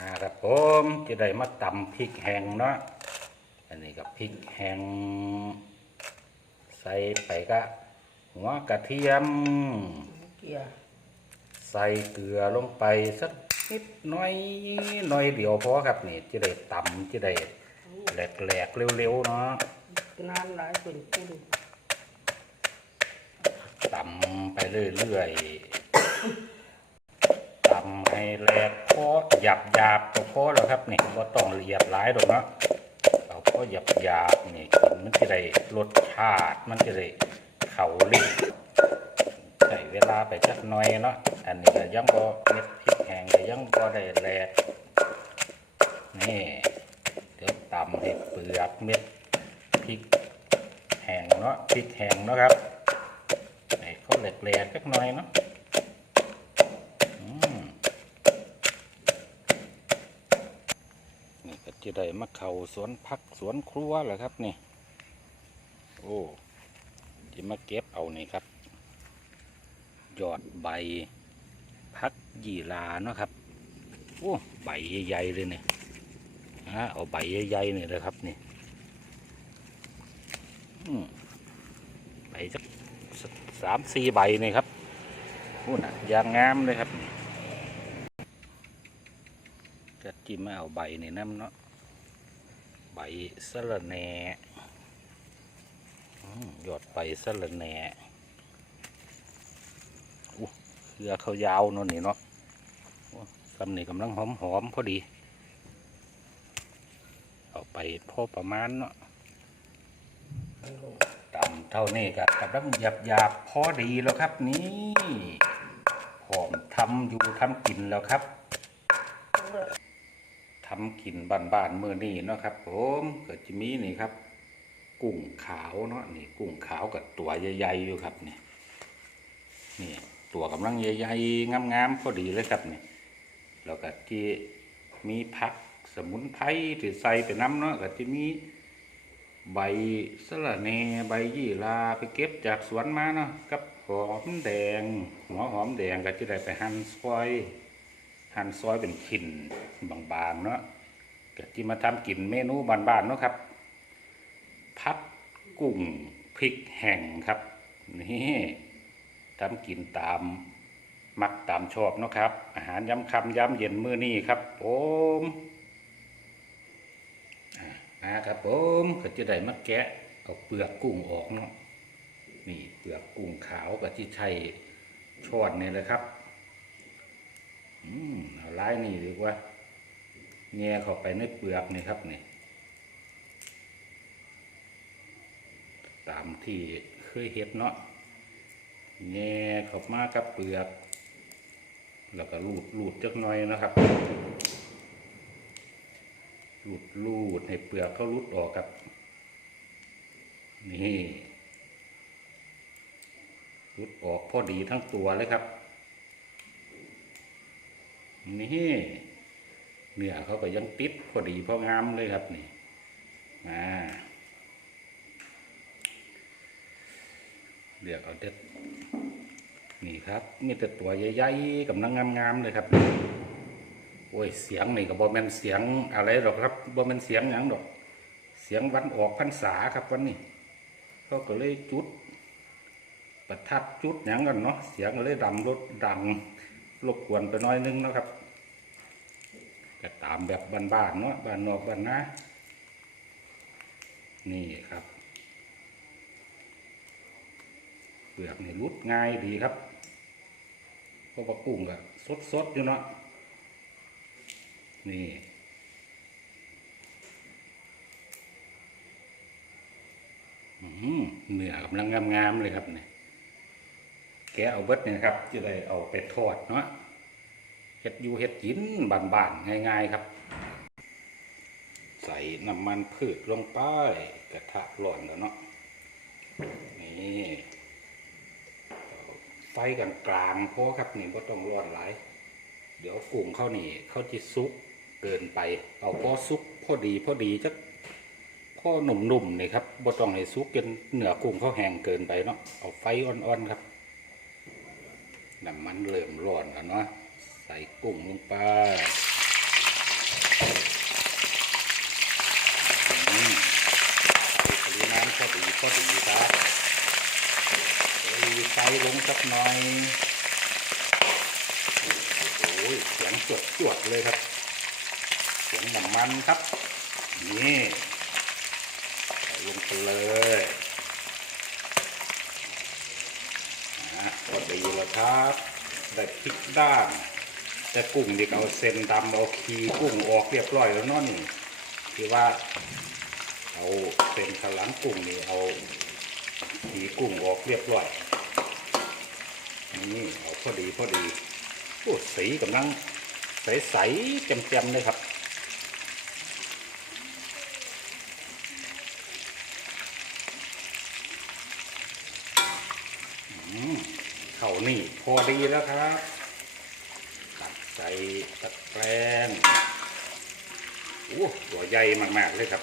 มาครับผมจะได้มาตำพริกแห้งเนาะอันนี้กับพริกแห้งใส่ไปก็หัวกระเทียม เกลือใส่เกลือลงไปสักนิดหน้อยหน้อยเดียวพอครับนี่จะได้ตำจะได้แหลกๆเร็วๆเนาะน้ำหลายเป็นกุ้งตำไปเรื่อยๆตำให้แหลก พอหยับหยาบก็พอแล้วครับนี่ก็ต้องละเอียดหลายดอกเนาะเอาพอหยับหยาบนี่กินมันจะได้รสชาติมันจะได้เข่าลิ้นใช้เวลาไปจักหน่อยเนาะอันนี้ก็ยังก็เม็ดพริกแห้งก็ยังก็ได้แหลกนี่เดี๋ยวตำให้เปลือกเม็ดพริกแห้งเนาะพริกแห้งเนาะครับให้เขาแหลกๆสักหน่อยเนาะอืม นี่ก็จะได้มาเขาสวนพักสวนครัวแหละครับนี่ โอ้จะมาเก็บเอานี่ครับ ยอดใบพักยีลาเนาะครับโอ้ใบใหญ่ๆเลยเนี่ยฮะเอาใบใหญ่ๆนี่เลยครับนี่ใบสักสามสี่ใบนี่ครับพูดน่ะยางงามเลยครับ จะจิ้มมาเอาใบนี่น้ำเนาะใบสะระแหน่หยอดใบสะระแหน่อู้เครือเขายาวเนั่นนี่เนาะโอ้สำนี่กำลังหอมหอมพอดี เอาไปพอประมาณเนาะตำเท่านี้กับกำลังหยาบหยาบพอดีแล้วครับนี่หอมทำอยู่ทำกินแล้วครับ ทำกินบ้านเมื่อนี้เนาะครับผมก็จะมีนี่ครับ กุ้งขาวเนาะนี่ กุ้งขาวกับตัวใหญ่ๆอยู่ครับนี่นี่ตัวกำลังใหญ่ๆงามๆพอดีเลยครับนี่แล้วก็ที่มีผักสมุนไพรที่ใส่ไปน้ำเนาะก็จะมีใบสะระแหน่ใบยี่ลาไปเก็บจากสวนมาเนาะกับหอมแดงหัวหอมแดงก็จะได้ไปหั่นซอย หั่นซอยเป็นขินบางๆเนาะก็ที่มาทำกินเมนูบ้านๆเนาะครับ พัดกุ้งพริกแห้งครับนี่ทำกินตามมักตามชอบเนาะครับ อาหารย้ำคำย้ำเย็นมื้อนี้ครับผมนะครับผมก็จะได้มาแกะเอาเปลือกกุ้งออกเนาะนี่เปลือกกุ้งขาวกับที่ใช้ช้อนนี่เลยครับ อืมเอาลายนี่ดีกว่าแง่เข้าไปในเปลือกนี่ครับนี่ตามที่เคยเห็ดเนาะแง่เข้ามากับเปลือก แล้วก็ลูดลูดจักหน่อยนะครับลูดลูดให้เปลือกเขาลุดออกครับ นี่ลุดออกพอดีทั้งตัวเลยครับ นี่เนื้อเขาก็ยังติดพอดีพองามเลยครับนี่มาเลือกเอาเด็ดนี่ครับมีแต่ตัวใหญ่ๆกำลังงามๆเลยครับโอ้ยเสียงนี่ก็บ่แม่นเสียงอะไรหรอกครับบ่แม่นเสียงหยังดอก เสียงวันออกพรรษาครับวันนี้เขาก็เลยจุด ประทัดจุดหยังกันเนาะเสียงก็เลยดำรถดังรบกวนไปน้อยนึงนะครับ ก็ตามแบบบ้านๆเนาะบ้านนอกบ้านนานี่ครับเปลือกนี่รุดง่ายดีครับเพราะว่ากุ้งก็สดๆอยู่เนาะนี่เนื้อกำลังงามๆเลยครับเนี่ยแกเอาเบิดเนี่ยครับ จะได้เอาไปทอดเนาะ เห็ดอยู่เห็ดกินบานๆง่ายๆครับ ใส่น้ำมันพืชลงไปกระทะร้อนแล้วเนาะนี่ไฟกกลางๆพอครับนี่ก็ต้องร้อนหลายเดี๋ยวกุ้งเขานี่เขาจะซุกเกินไป เอาพอซุกพอดีพอดีจักพอหนุ่มๆนี่ครับบ่ต้องให้ซุกจนเหนือกุ้งเขาแห้งเกินไปเนาะเอาไฟอ่อนๆครับน้ำมันเริ่มร้อนแล้วเนาะ ส่กุ้งลงไปอืมใส่ปริมาณพอดีพอดีครับตีไฟลงสักหน่อยโอ้โหเสียงจวดจวดเลยครับ เสียงน้ำมันครับ นี่ใส่ลงไปเลยอะพอดีแล้วครับ ได้พริกด้าน แต่กุ้งเด็กเอาเส้นดำเอาขีกุ้งออกเรียบร้อยแล้วเนาะนี่ที่ว่าเอาเส้นขลังกุ้งนี่เอาขีกุ้งออกเรียบร้อยนี่เอาพอดีพอดีโอ้สีกำลังใสๆแจ่มๆเลยครับเข่านี่พอดีแล้วครับ แกรงโอ้ตัวใหญ่มากๆเลยครับ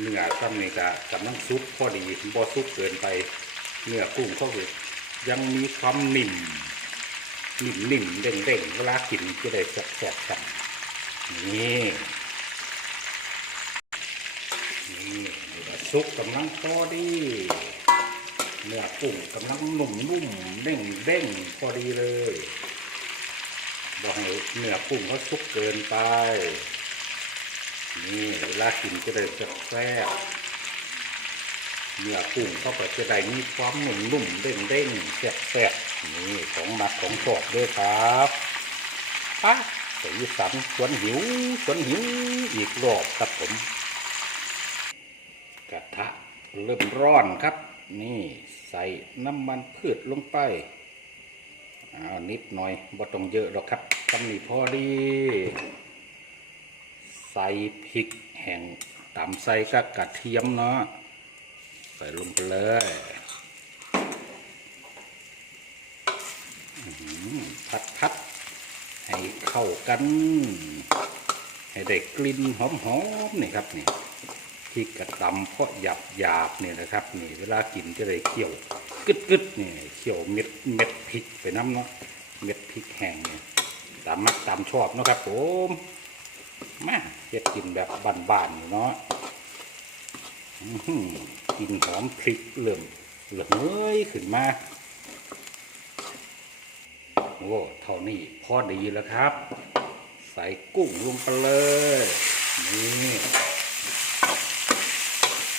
เนื้อซ้ำนี่กะกับน้ำซุปพอดีบ่ซุปเกินไปเนื้อกุ้งเขาคือยังมีความนิ่มนิ่มนิ่มๆเด้งเด้งๆเวลากินจะได้แสบๆกันนี่นี่ซุปกำลังพอดีเนื้อกุ้งกำลังนุ่มนุ่มเด้งเด้งพอดีเลย บอกให้เนื้อกุ้งเขาสุกเกินไป นี่เวลากินก็ได้จะแซ่บเนื้อกุ้งเขาก็จะได้มีความนุ่มนุ่มเด้งเด้งแซ่บแซ่บนี่ของมักของชอบด้วยครับป้าสีสันชวนหิวชวนหิวอีกรอบครับผม กระทะเริ่มร้อนครับ นี่ใส่น้ำมันพืชลงไป อ้านิดหน่อยบ่ต้องเยอะหรอกครับตำหนิพอดี ใส่พริกแห้งตำใส่กับกระเทียมเนาะใส่ลงไปเลยอื้อหือพัดพัดๆให้เข้ากัน ให้ได้กลิ่นหอมๆนี่ครับนี่พริกกระตำเพราะหยาบหยาบๆเนี่ยนะครับ นี่เวลากินจะได้เคี่ยว กึดกึดๆนี่เคี่ยวเม็ดเม็ดพริกไปน้ำเนาะเม็ดพริกแห้งเนี่ยตามมักตามชอบเนาะครับผมมาเฮ็ดกินแบบบานๆอยู่เนาะอื้อหือกลินหอมพริกเริ่มเหลืองเอ้ยขึ้นมาโอ้เท่านี้พอดีแล้วครับ ใส่กุ้งลงไปเลยนี่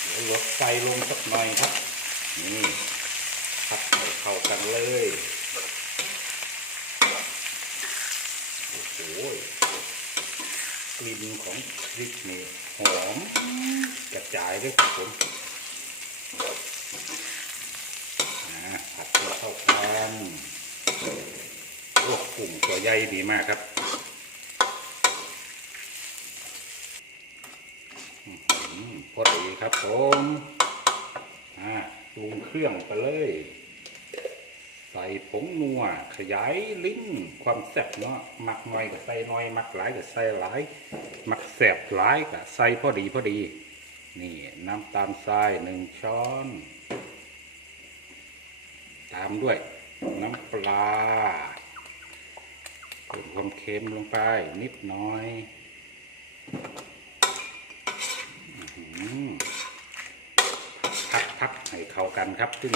เดี๋ยวลดไฟลงสักหน่อยครับ นี่ กันเลยโอ้โหกลิ่นของพริกนี่หอมกระจายเลยครับผมนะผัดเข้ากันโอ้กลุ่มตัวใหญ่ดีมากครับอืมพอดีครับผมอ่าปรุงเครื่องไปเลย ผงนัวขยายลิ้นความแซ่บเนาะมักน้อยก็ใส่น้อย มักหลายก็ใส่หลาย มักแซ่บหลายก็ใส่พอดีพอดี นี่น้ำตาลทรายหนึ่งช้อน ตามด้วย น้ำปลาเพิ่มความเค็มลงไปนิดน้อยพักพักให้เข้ากันครับซึ่ง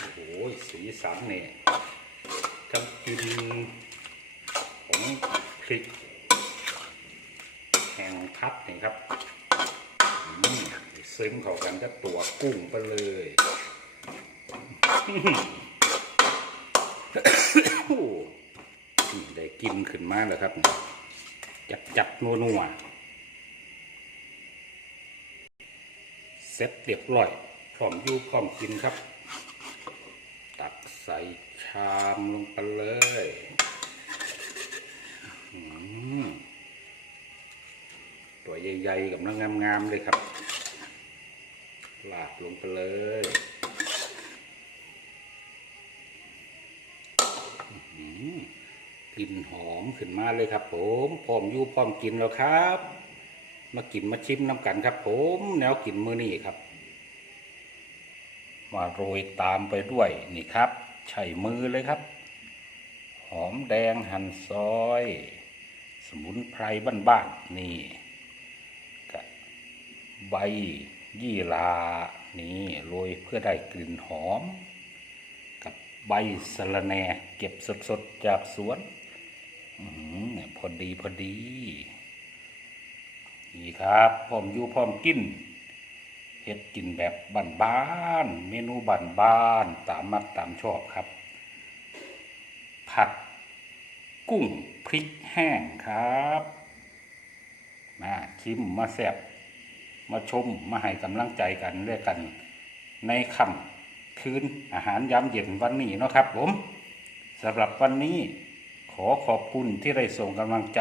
โอ้โห สีสันเนี่ยทั้งกลินของพริก แห้งพัดนี่ครับซึมเข้ากันกับตัวกุ้งไปเลยได้กินขึ้นมาแล้วครับ จับจับนัวนัวเสร็จเรียบร้อย พร้อมยู่พร้อมกินครับ ใส่ชามลงไปเลยตัวใหญ่ๆกับน้ำงามๆเลยครับลาดลงไปเลยอื้อหือกลิ่นหอมขึ้นมาเลยครับผมพร้อมอยู่พร้อมกินแล้วครับ มากินมาชิมน้ำกันครับผม แนวกินมือนี่ครับ มาโรยตามไปด้วยนี่ครับ ใช้มือเลยครับ หอมแดงหั่นซอย สมุนไพรบ้านๆนี่กะใบยี่หรานี่โรยเพื่อได้กลิ่นหอม กับใบสะระแหน่เก็บสดๆจากสวนอืมพอดีพอดี นี่ครับพร้อมอยู่พร้อมกิน เฮ็ดกินแบบบ้านๆเมนูบ้านๆตามมักตามชอบครับ ผัดกุ้งพริกแห้งครับมาชิมมาแซ่บมาชมมาให้กำลังใจกันด้วยกัน ในค่ำคืนอาหารยามเย็นวันนี้เนาะครับผมสำหรับวันนี้ขอขอบคุณที่ได้ส่งกำลังใจ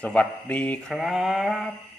สวัสดีครับ